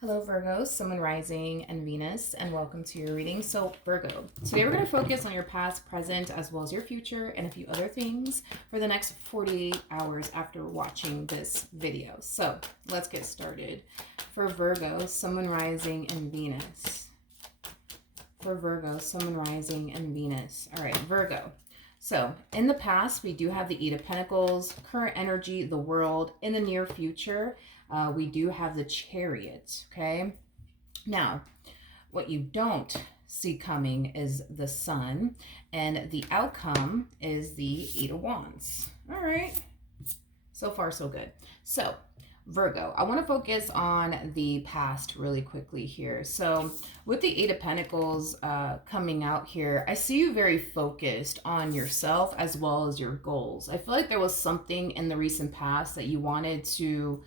Hello, Virgo, Sun, Rising, and Venus, and welcome to your reading. So, Virgo, today we're going to focus on your past, present, as well as your future, and a few other things for the next 48 hours after watching this video. So, let's get started. For Virgo, Sun, Rising, and Venus. For Virgo, Sun, Rising, and Venus. All right, Virgo. So, in the past, we do have the Eight of Pentacles, current energy, the world. In the near future, we do have the Chariot, okay? Now, what you don't see coming is the Sun, and the outcome is the Eight of Wands. All right, so far so good. So, Virgo, I want to focus on the past really quickly here. So, with the Eight of Pentacles coming out here, I see you very focused on yourself as well as your goals. I feel like there was something in the recent past that you wanted to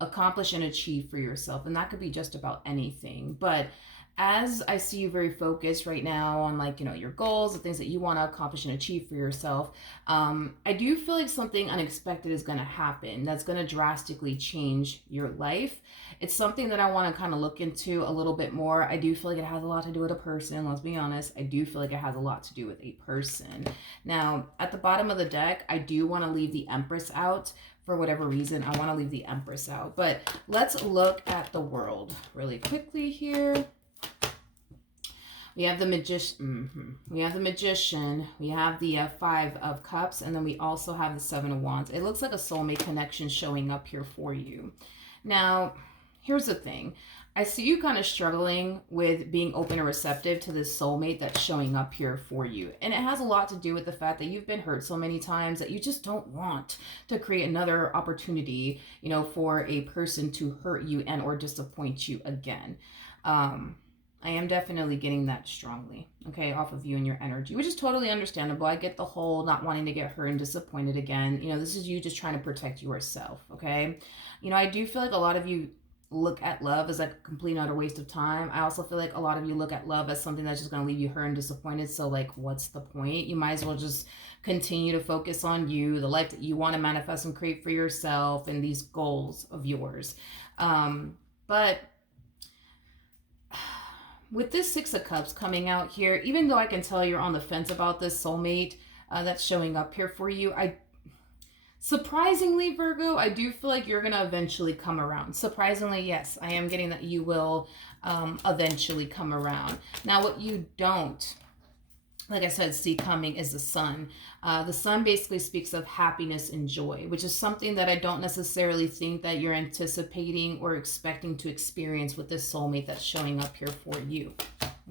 accomplish and achieve for yourself, and that could be just about anything. But as I see you very focused right now on, like, you know, your goals, the things that you want to accomplish and achieve for yourself, I do feel like something unexpected is going to happen that's going to drastically change your life. It's something that I want to kind of look into a little bit more. I do feel like it has a lot to do with a person. Let's be honest. I do feel like it has a lot to do with a person. Now, at the bottom of the deck, I do want to leave the Empress out. For whatever reason, I want to leave the Empress out. But let's look at the world really quickly here. We have the magician. We have the magician. We have the Five of Cups, and then we also have the Seven of Wands. It looks like a soulmate connection showing up here for you. Now, here's the thing. I see you kind of struggling with being open and receptive to this soulmate that's showing up here for you. And it has a lot to do with the fact that you've been hurt so many times that you just don't want to create another opportunity, you know, for a person to hurt you and or disappoint you again. I am definitely getting that strongly, okay, off of you and your energy, which is totally understandable. I get the whole not wanting to get hurt and disappointed again. You know, this is you just trying to protect yourself, okay? You know, I do feel like a lot of you look at love as like a complete and utter waste of time. I also feel like a lot of you look at love as something that's just going to leave you hurt and disappointed. So, like, what's the point? You might as well just continue to focus on you, the life that you want to manifest and create for yourself, and these goals of yours. But with this Six of Cups coming out here, even though I can tell you're on the fence about this soulmate that's showing up here for you, surprisingly, Virgo, I do feel like you're going to eventually come around. Surprisingly, yes, I am getting that you will eventually come around. Now, what you don't, like I said, see coming is the Sun. The Sun basically speaks of happiness and joy, which is something that I don't necessarily think that you're anticipating or expecting to experience with this soulmate that's showing up here for you.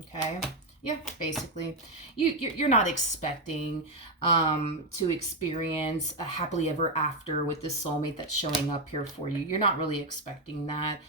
Okay? Yeah, basically. You're not expecting to experience a happily ever after with this soulmate that's showing up here for you. You're not really expecting that.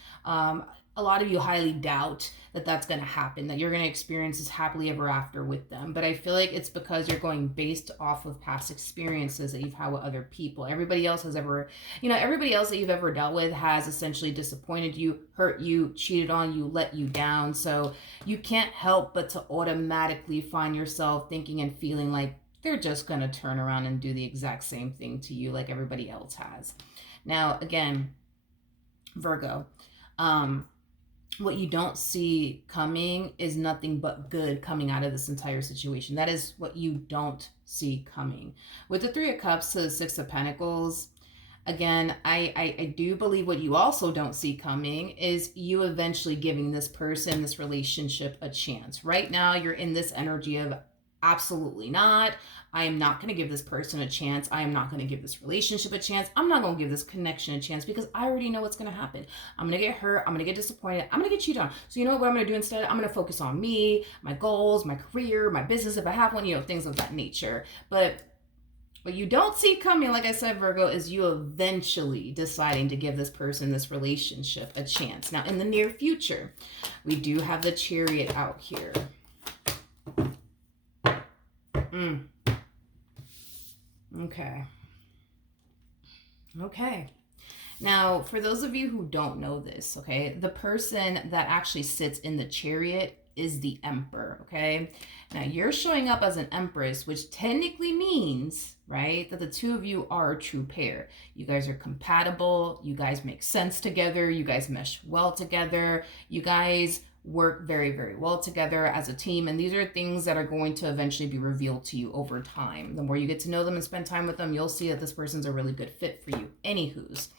A lot of you highly doubt that that's going to happen, that you're going to experience this happily ever after with them. But I feel like it's because you're going based off of past experiences that you've had with other people. Everybody else has ever, you know, everybody else that you've ever dealt with has essentially disappointed you, hurt you, cheated on you, let you down. So you can't help but to automatically find yourself thinking and feeling like they're just going to turn around and do the exact same thing to you like everybody else has. Now, again, Virgo, what you don't see coming is nothing but good coming out of this entire situation. That is what you don't see coming. With the Three of Cups to the Six of Pentacles, again, I do believe what you also don't see coming is you eventually giving this person, this relationship, a chance. Right now, you're in this energy of absolutely not. I am not going to give this person a chance. I am not going to give this relationship a chance. I'm not going to give this connection a chance because I already know what's going to happen. I'm going to get hurt. I'm going to get disappointed. I'm going to get cheated on. So you know what I'm going to do instead? I'm going to focus on me, my goals, my career, my business if I have one, you know, things of that nature. But what you don't see coming, like I said, Virgo, is you eventually deciding to give this person, this relationship, a chance. Now, in the near future, we do have the Chariot out here. Okay. Okay. Now, for those of you who don't know this, okay, the person that actually sits in the Chariot is the Emperor, okay? Now you're showing up as an Empress, which technically means, right, that the two of you are a true pair. You guys are compatible, you guys make sense together, you guys mesh well together, you guys work very, very well together as a team. And these are things that are going to eventually be revealed to you over time. The more you get to know them and spend time with them, you'll see that this person's a really good fit for you. Anywho's,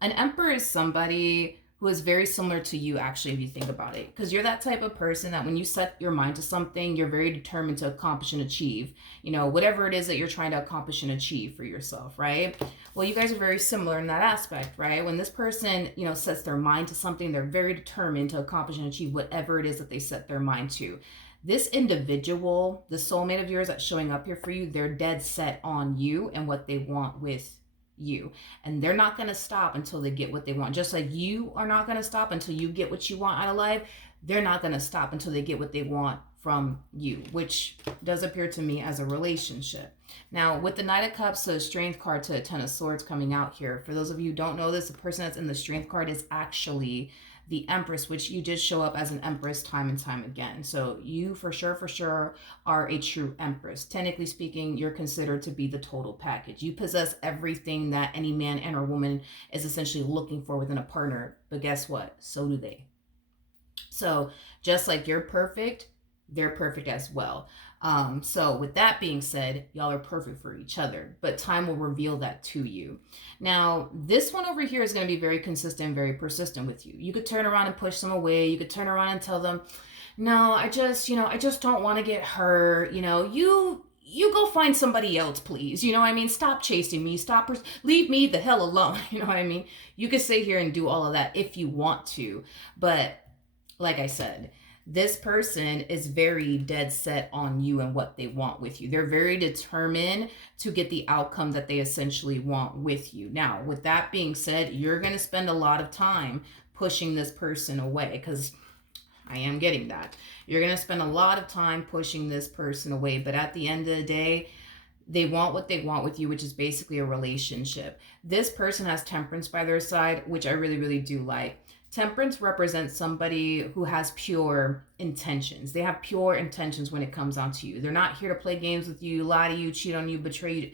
an Emperor is somebody who is very similar to you, actually, if you think about it. Because you're that type of person that when you set your mind to something, you're very determined to accomplish and achieve, whatever it is that you're trying to accomplish and achieve for yourself, right? Well, you guys are very similar in that aspect, right? When this person, sets their mind to something, they're very determined to accomplish and achieve whatever it is that they set their mind to. This individual, the soulmate of yours that's showing up here for you, they're dead set on you and what they want with you, and they're not going to stop until they get what they want. Just like you are not going to stop until you get what you want out of life, they're not going to stop until they get what they want from you, which does appear to me as a relationship. Now, with the Knight of Cups, the Strength card to the Ten of Swords coming out here, for those of you who don't know this, the person that's in the Strength card is actually the Empress, which you did show up as an Empress time and time again. So you for sure are a true Empress. Technically speaking, you're considered to be the total package. You possess everything that any man and or woman is essentially looking for within a partner. But guess what? So do they. So just like you're perfect, they're perfect as well. So with that being said, y'all are perfect for each other, but time will reveal that to you. Now, this one over here is going to be very consistent, very persistent with you. You could turn around and push them away. You could turn around and tell them, no, I just don't want to get hurt. You go find somebody else, please. Stop chasing me. Leave me the hell alone. You know what I mean? You could sit here and do all of that if you want to. But like I said, this person is very dead set on you and what they want with you. They're very determined to get the outcome that they essentially want with you. Now, with that being said, you're going to spend a lot of time pushing this person away, because I am getting that. You're going to spend a lot of time pushing this person away, but at the end of the day, they want what they want with you, which is basically a relationship. This person has Temperance by their side, which I really, really do like. Temperance represents somebody who has pure intentions. They have pure intentions when it comes down to you. They're not here to play games with you, lie to you, cheat on you, betray you.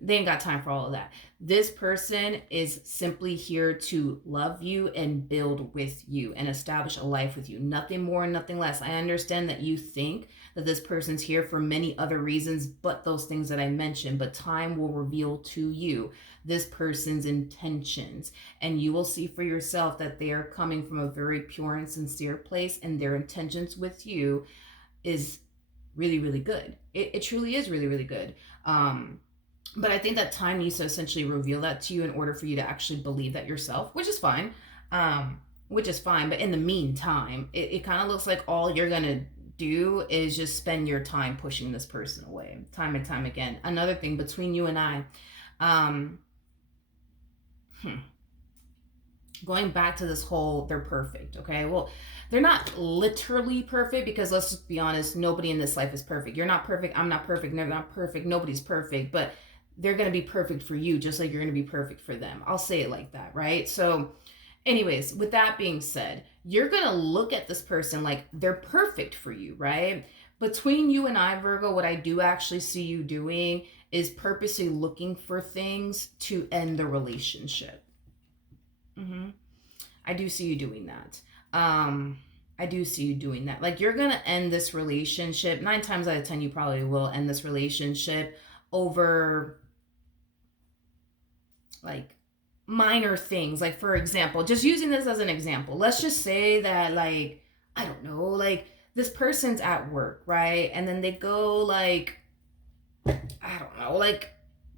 They ain't got time for all of that. This person is simply here to love you and build with you and establish a life with you. Nothing more, nothing less. I understand that you think that this person's here for many other reasons but those things that I mentioned, but time will reveal to you this person's intentions, and you will see for yourself that they are coming from a very pure and sincere place, and their intentions with you is really, really good. It truly is really, really good. But I think that time needs to essentially reveal that to you in order for you to actually believe that yourself, which is fine. But in the meantime, it kind of looks like all you're going to do is just spend your time pushing this person away time and time again. Another thing between you and I, going back to this whole, they're perfect, okay? Well, they're not literally perfect, because let's just be honest, nobody in this life is perfect. You're not perfect, I'm not perfect, they're not perfect, nobody's perfect, but they're going to be perfect for you just like you're going to be perfect for them. I'll say it like that, right? So anyways, with that being said, you're going to look at this person like they're perfect for you, right? Between you and I, Virgo, what I do actually see you doing is purposely looking for things to end the relationship. I do see you doing that. I do see you doing that. Like, you're going to end this relationship. 9 times out of 10, you probably will end this relationship over, like, minor things. Like, for example, just using this as an example, let's just say that, like, I don't know, like, this person's at work, right? And then they go, like, I don't know, like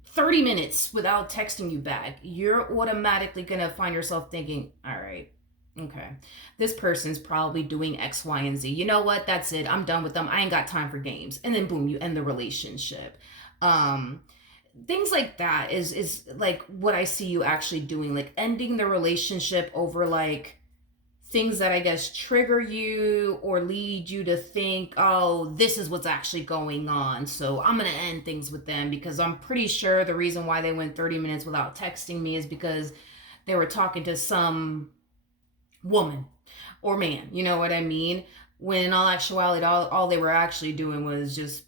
30 minutes without texting you back. You're automatically going to find yourself thinking, all right, okay, this person's probably doing X, Y, and Z. You know what? That's it. I'm done with them. I ain't got time for games. And then boom, you end the relationship. Things like that is like what I see you actually doing, like ending the relationship over like things that I guess trigger you or lead you to think, oh, this is what's actually going on, so I'm going to end things with them, because I'm pretty sure the reason why they went 30 minutes without texting me is because they were talking to some woman or man, you know what I mean? when in all actuality, all they were actually doing was just,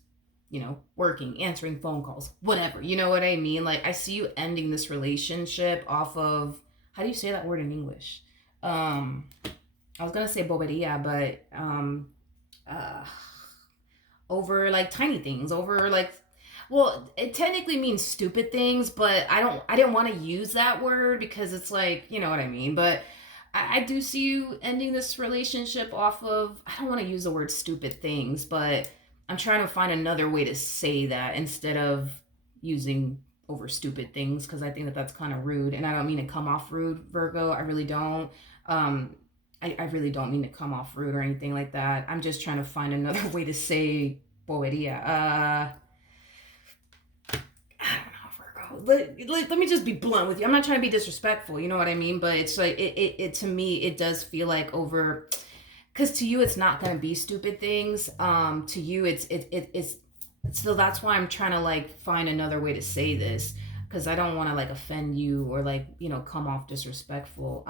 working, answering phone calls, whatever. You know what I mean? Like, I see you ending this relationship off of, how do you say that word in English? I was gonna say boberia, but uh, over like tiny things, over like, well, it technically means stupid things, but I didn't want to use that word because it's like, you know what I mean. But I do see you ending this relationship off of, I don't want to use the word stupid things, but I'm trying to find another way to say that instead of using over stupid things, because I think that that's kind of rude, and I don't mean to come off rude, Virgo. I really don't. Um, I really don't mean to come off rude or anything like that. I'm just trying to find another way to say boberia. I don't know, Virgo. Let me just be blunt with you. I'm not trying to be disrespectful, you know what I mean? But it's like, it to me, it does feel like over, because to you, it's not going to be stupid things. To you, it's, so that's why I'm trying to like find another way to say this, because I don't want to like offend you or like, come off disrespectful.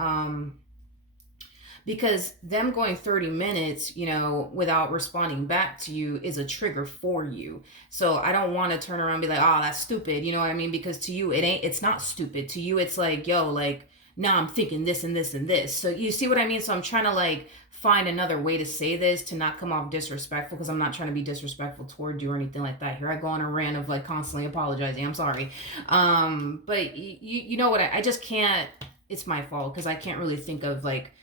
Because them going 30 minutes, without responding back to you is a trigger for you. So I don't want to turn around and be like, oh, that's stupid. You know what I mean? Because to you, it's not stupid. To you, it's like, yo, like, now I'm thinking this and this and this. So you see what I mean? So I'm trying to like find another way to say this to not come off disrespectful, because I'm not trying to be disrespectful toward you or anything like that. Here I go on a rant of like constantly apologizing. I'm sorry. But you know what? I just can't, it's my fault because I can't really think of like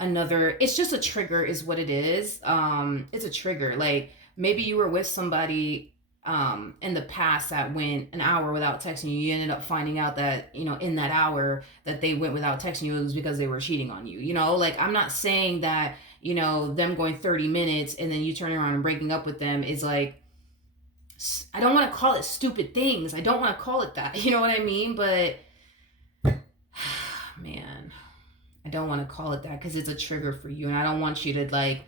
another, it's just a trigger is what it is. It's a trigger. Like maybe you were with somebody in the past that went an hour without texting you. You ended up finding out that, in that hour that they went without texting you, it was because they were cheating on you. Like I'm not saying that, them going 30 minutes and then you turning around and breaking up with them is like, I don't want to call it stupid things. I don't want to call it that. You know what I mean? But man, I don't want to call it that because it's a trigger for you, and I don't want you to like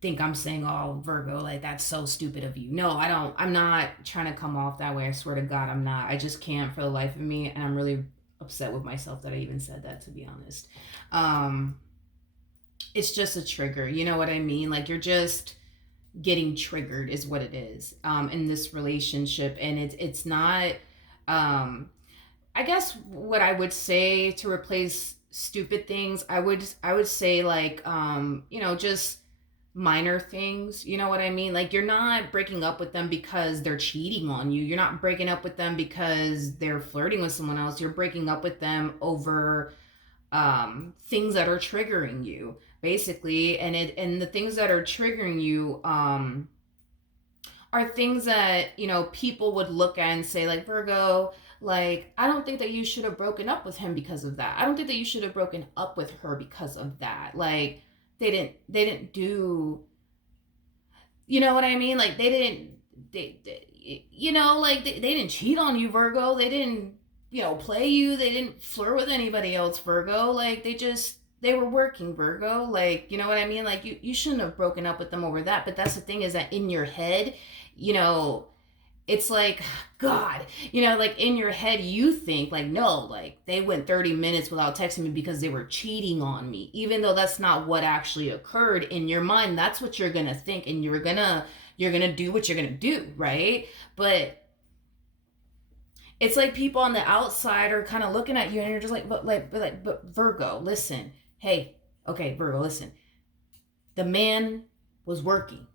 think I'm saying, "Oh, Virgo, like that's so stupid of you." No, I don't. I'm not trying to come off that way. I swear to God, I'm not. I just can't for the life of me, and I'm really upset with myself that I even said that. To be honest, um, it's just a trigger. You know what I mean? Like you're just getting triggered, is what it is. In this relationship, and it's not. I guess what I would say to replace stupid things, I would say like just minor things, you know what I mean? Like you're not breaking up with them because they're cheating on you. You're not breaking up with them because they're flirting with someone else. You're breaking up with them over things that are triggering you basically, and the things that are triggering you are things that people would look at and say like, Virgo, like I don't think that you should have broken up with him because of that. I don't think that you should have broken up with her because of that. Like they didn't do, you know what I mean? Like they didn't cheat on you, Virgo. They didn't play you. They didn't flirt with anybody else, Virgo. Like they were working, Virgo. Like, you know what I mean? Like you shouldn't have broken up with them over that. But that's the thing, is that in your head, you know it's like, God, like in your head you think like, no, like they went 30 minutes without texting me because they were cheating on me, even though that's not what actually occurred. In your mind, that's what you're gonna think, and you're gonna do what you're gonna do, right? But it's like people on the outside are kind of looking at you and you're just like, but Virgo, listen. Hey, okay, Virgo, listen. The man was working,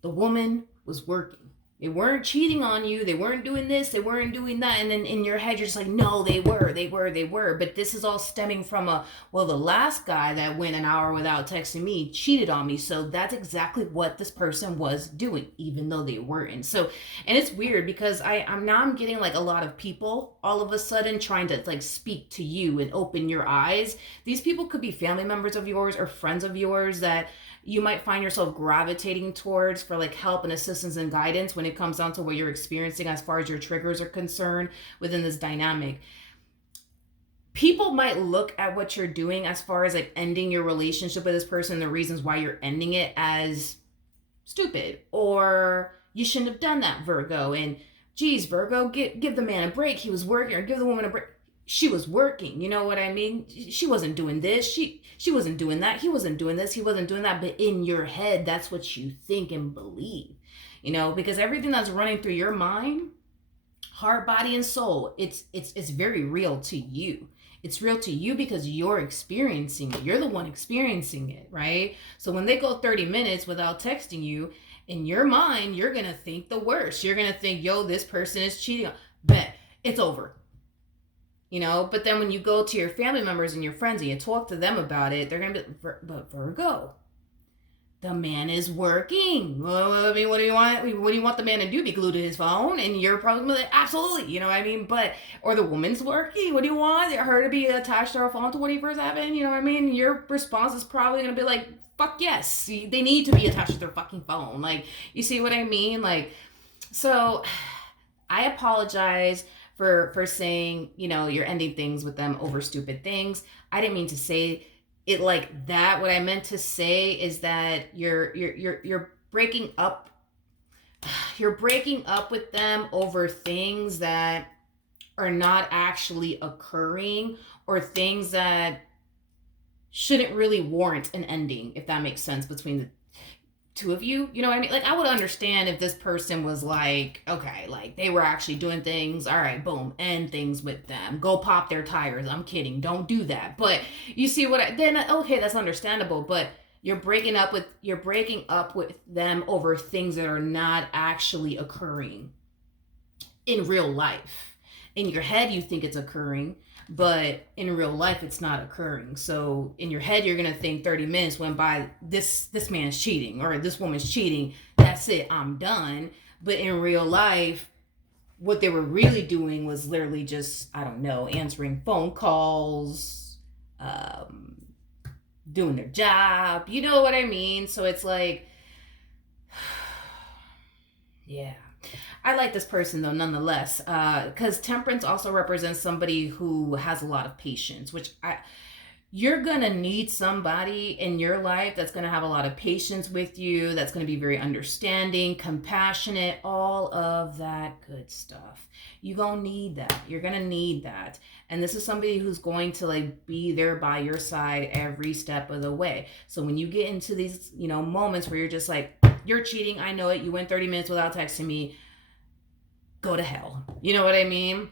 the woman was working. They weren't cheating on you. They weren't doing this. They weren't doing that. And then in your head, you're just like, no, they were. But this is all stemming from well, the last guy that went an hour without texting me cheated on me. So that's exactly what this person was doing, even though they weren't. So, and it's weird because I'm getting like a lot of people all of a sudden trying to like speak to you and open your eyes. These people could be family members of yours or friends of yours that you might find yourself gravitating towards for like help and assistance and guidance when it comes down to what you're experiencing as far as your triggers are concerned within this dynamic. People might look at what you're doing as far as like ending your relationship with this person, the reasons why you're ending it, as stupid, or you shouldn't have done that, Virgo, and geez, Virgo, give the man a break, he was working, or give the woman a break. she was working, you know what I mean? She wasn't doing this, she wasn't doing that, he wasn't doing this, he wasn't doing that. But in your head, that's what you think and believe, you know, because everything that's running through your mind, heart, body, and soul, it's very real to you. It's real to you because you're experiencing it. You're the one experiencing it, right? So when they go 30 minutes without texting you, in your mind, you're gonna think the worst. You're gonna think, yo, this person is cheating. Bet it's over. You know, but then when you go to your family members and your friends and you talk to them about it, they're gonna be, but Virgo, the man is working. Well, I mean, what do you want? What do you want the man to do? Be glued to his phone? And you're probably like, absolutely, you know what I mean? But, or the woman's working. What do you want? Her to be attached to her phone 24/7? You know what I mean? Your response is probably gonna be like, fuck yes. They need to be attached to their fucking phone. Like, you see what I mean? Like, so I apologize for saying, you know, you're ending things with them over stupid things. I didn't mean to say it like that. What I meant to say is that you're breaking up, you're breaking up with them over things that are not actually occurring, or things that shouldn't really warrant an ending, if that makes sense, between the two of you. You know what I mean? Like, I would understand if this person was like, okay, like they were actually doing things, all right, boom, end things with them, go pop their tires. I'm kidding, don't do that. But you see what I then, okay, that's understandable. But you're breaking up with them over things that are not actually occurring in real life. In your head, you think it's occurring, but in real life, it's not occurring. So in your head, you're gonna think 30 minutes went by, this man's cheating or this woman's cheating, that's it, I'm done. But in real life, what they were really doing was literally just, I don't know, answering phone calls, doing their job, you know what I mean? So it's like, yeah. I like this person though, nonetheless, because temperance also represents somebody who has a lot of patience, which you're gonna need somebody in your life that's gonna have a lot of patience with you, that's gonna be very understanding, compassionate, all of that good stuff. You're gonna need that. You're gonna need that. And this is somebody who's going to like be there by your side every step of the way. So when you get into these, you know, moments where you're just like, you're cheating, I know it, you went 30 minutes without texting me, go to hell. You know what I mean?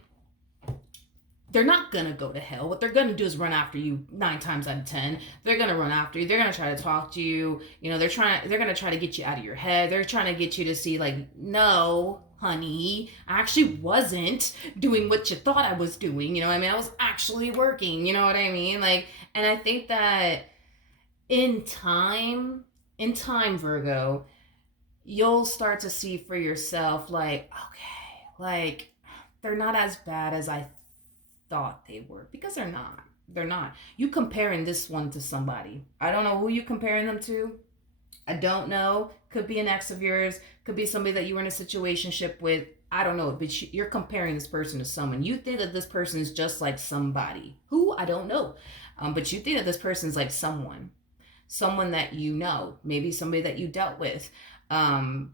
They're not gonna go to hell. What they're gonna do is run after you 9 times out of 10. They're gonna run after you. They're gonna try to talk to you. You know, they're gonna try to get you out of your head. They're trying to get you to see like, no, honey, I actually wasn't doing what you thought I was doing. You know what I mean? I was actually working. You know what I mean? Like, and I think that in time, Virgo, you'll start to see for yourself, like, okay, like, they're not as bad as I thought they were, because they're not. They're not. You comparing this one to somebody. I don't know who you comparing them to. I don't know. Could be an ex of yours. Could be somebody that you were in a situationship with. I don't know. But you're comparing this person to someone. You think that this person is just like somebody. Who? I don't know. But you think that this person's like someone that you know. Maybe somebody that you dealt with. But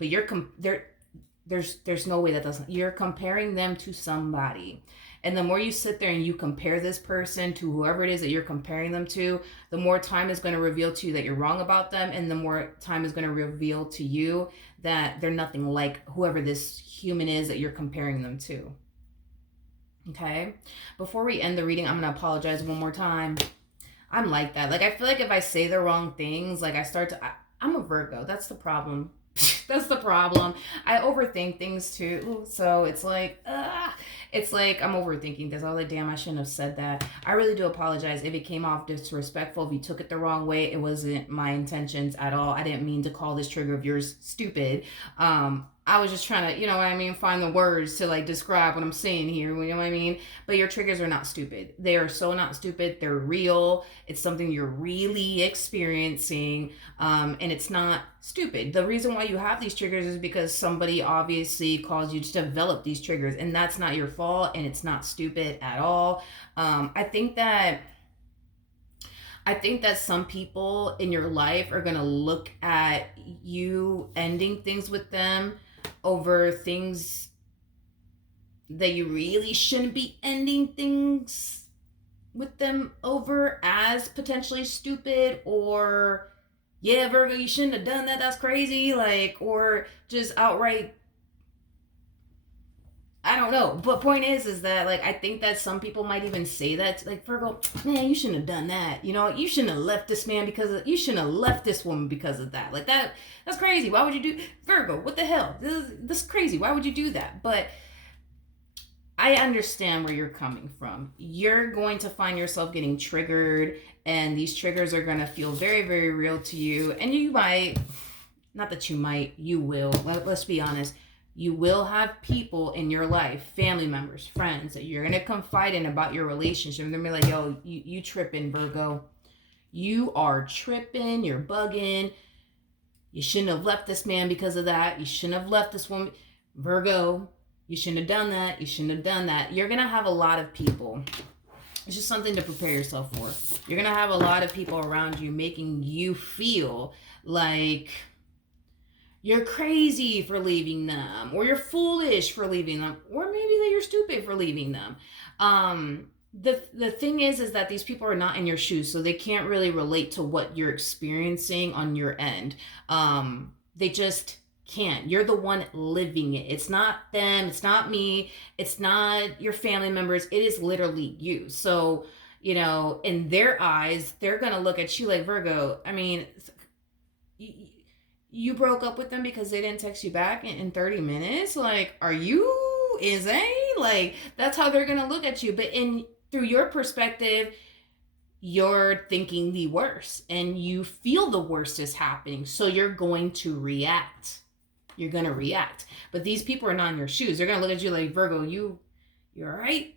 there's no way that doesn't, you're comparing them to somebody. And the more you sit there and you compare this person to whoever it is that you're comparing them to, the more time is going to reveal to you that you're wrong about them, and the more time is going to reveal to you that they're nothing like whoever this human is that you're comparing them to. Okay? Before we end the reading, I'm going to apologize one more time. I'm like that. Like, I feel like if I say the wrong things, like I'm a Virgo. That's the problem. That's the problem. I overthink things too. So it's like I'm overthinking this. I was like, damn, I shouldn't have said that. I really do apologize if it came off disrespectful, if you took it the wrong way. It wasn't my intentions at all. I didn't mean to call this trigger of yours stupid. I was just trying to, you know what I mean, find the words to like describe what I'm saying here, you know what I mean? But your triggers are not stupid. They are so not stupid. They're real. It's something you're really experiencing, and it's not stupid. The reason why you have these triggers is because somebody obviously caused you to develop these triggers, and that's not your fault, and it's not stupid at all. I think that some people in your life are going to look at you ending things with them over things that you really shouldn't be ending things with them over as potentially stupid, or yeah, Virgo, you shouldn't have done that, that's crazy, like, or just outright, I don't know. But point is that, like, I think that some people might even say that, like, Virgo, man, you shouldn't have done that. You know, you shouldn't have left this man because of, you shouldn't have left this woman because of that. Like, that's crazy. Why would you do, Virgo? What the hell? This is crazy. Why would you do that? But I understand where you're coming from. You're going to find yourself getting triggered, and these triggers are going to feel very, very real to you. And you might, not that you might, you will. Let's be honest. You will have people in your life, family members, friends, that you're going to confide in about your relationship. And they're going to be like, yo, you tripping, Virgo. You are tripping. You're bugging. You shouldn't have left this man because of that. You shouldn't have left this woman. Virgo, you shouldn't have done that. You shouldn't have done that. You're going to have a lot of people. It's just something to prepare yourself for. You're going to have a lot of people around you making you feel like you're crazy for leaving them, or you're foolish for leaving them, or maybe that you're stupid for leaving them. The thing is that these people are not in your shoes, so they can't really relate to what you're experiencing on your end. They just can't. You're the one living it. It's not them. It's not me. It's not your family members. It is literally you. So, you know, in their eyes, they're gonna look at you like, Virgo, I mean, you broke up with them because they didn't text you back in 30 minutes? Like, are you insane? Like, that's how they're gonna look at you. But through your perspective, you're thinking the worst, and you feel the worst is happening, so you're going to react. You're gonna react. But these people are not in your shoes. They're gonna look at you like, Virgo, you're right.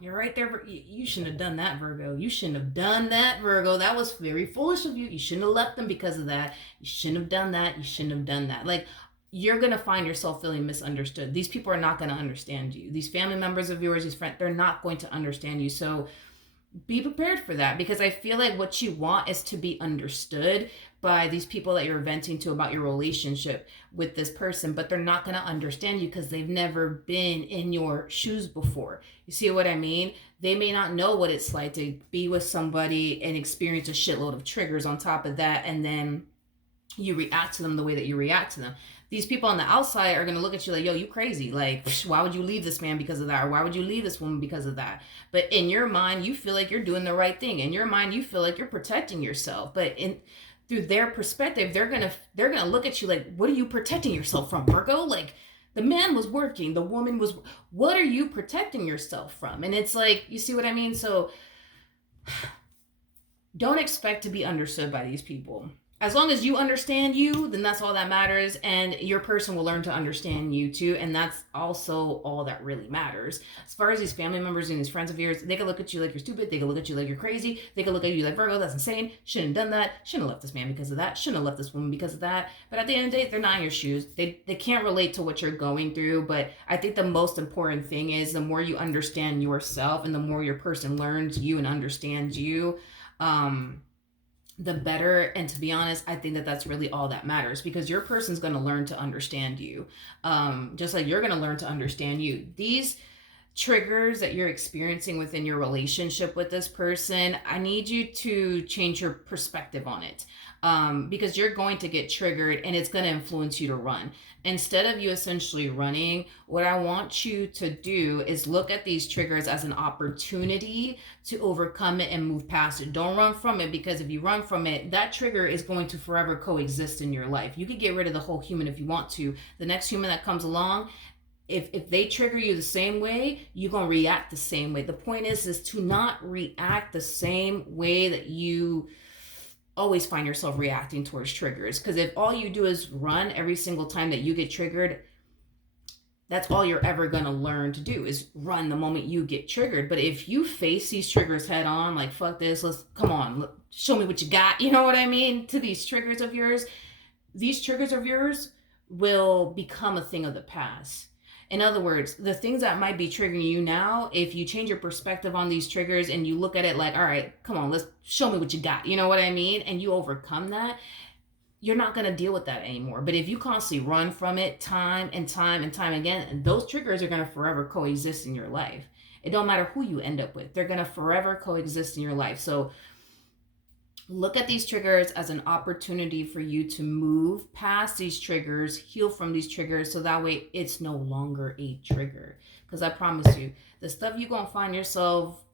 You're right there. You shouldn't have done that, Virgo. You shouldn't have done that, Virgo. That was very foolish of you. You shouldn't have left them because of that. You shouldn't have done that. You shouldn't have done that. Like, you're going to find yourself feeling misunderstood. These people are not going to understand you. These family members of yours, these friends, they're not going to understand you. So be prepared for that, because I feel like what you want is to be understood by these people that you're venting to about your relationship with this person, but they're not going to understand you because they've never been in your shoes before. You see what I mean? They may not know what it's like to be with somebody and experience a shitload of triggers on top of that, and then you react to them the way that you react to them. These people on the outside are going to look at you like, yo, you crazy. Like, why would you leave this man because of that? Or why would you leave this woman because of that? But in your mind, you feel like you're doing the right thing. In your mind, you feel like you're protecting yourself. But through their perspective, they're gonna look at you like, what are you protecting yourself from, Virgo? Like, the man was working, the woman was, what are you protecting yourself from? And it's like, you see what I mean? So don't expect to be understood by these people. As long as you understand you, then that's all that matters, and your person will learn to understand you too, and that's also all that really matters. As far as these family members and these friends of yours, they can look at you like you're stupid, they can look at you like you're crazy, they can look at you like, Virgo, that's insane, shouldn't have done that, shouldn't have left this man because of that, shouldn't have left this woman because of that. But at the end of the day, they're not in your shoes. They can't relate to what you're going through. But I think the most important thing is, the more you understand yourself and the more your person learns you and understands you, the better. And to be honest, I think that that's really all that matters, because your person's going to learn to understand you, just like you're going to learn to understand you. These triggers that you're experiencing within your relationship with this person, I need you to change your perspective on it, because you're going to get triggered and it's going to influence you to run. Instead of you essentially running, what I want you to do is look at these triggers as an opportunity to overcome it and move past it. Don't run from it, because if you run from it, that trigger is going to forever coexist in your life. You could get rid of the whole human if you want to. The next human that comes along, if they trigger you the same way, you're going to react the same way. The point is to not react the same way that you always find yourself reacting towards triggers. Because if all you do is run every single time that you get triggered, that's all you're ever going to learn to do, is run the moment you get triggered. But if you face these triggers head on, like, fuck this, come on, show me what you got, you know what I mean, to these triggers of yours, these triggers of yours will become a thing of the past. In other words, the things that might be triggering you now, if you change your perspective on these triggers and you look at it like, all right, come on, let's show me what you got, you know what I mean? And you overcome that, you're not going to deal with that anymore. But if you constantly run from it time and time and time again, and those triggers are going to forever coexist in your life. It don't matter who you end up with. They're going to forever coexist in your life. So look at these triggers as an opportunity for you to move past these triggers, heal from these triggers, so that way it's no longer a trigger. Because I promise you, the stuff you're going to find yourself,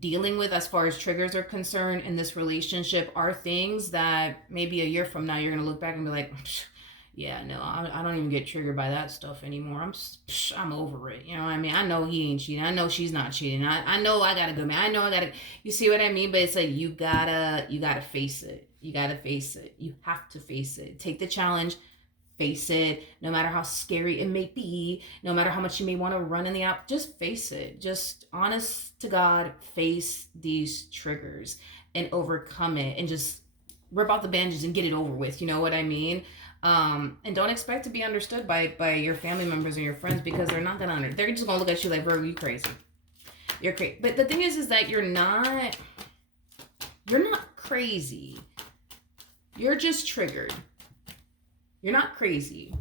dealing with as far as triggers are concerned in this relationship are things that maybe a year from now you're going to look back and be like, yeah, no, I don't even get triggered by that stuff anymore. I'm over it. You know what I mean? I know he ain't cheating. I know she's not cheating. I know I got a good man. I know I gotta, you see what I mean? But it's like, you gotta face it. You gotta face it. You have to face it. Take the challenge, face it, no matter how scary it may be, no matter how much you may want to run in the app, just face it. Just honest to God, face these triggers and overcome it and just rip out the bandages and get it over with. You know what I mean? And don't expect to be understood by your family members and your friends, because they're not gonna they're just gonna look at you like, Virgo, you crazy. You're crazy. But the thing is that you're not crazy. You're just triggered. You're not crazy.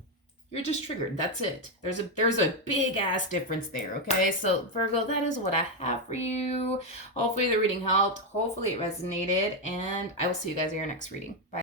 You're just triggered. That's it. There's a big ass difference there, okay? So Virgo, that is what I have for you. Hopefully the reading helped. Hopefully it resonated. And I will see you guys in your next reading. Bye.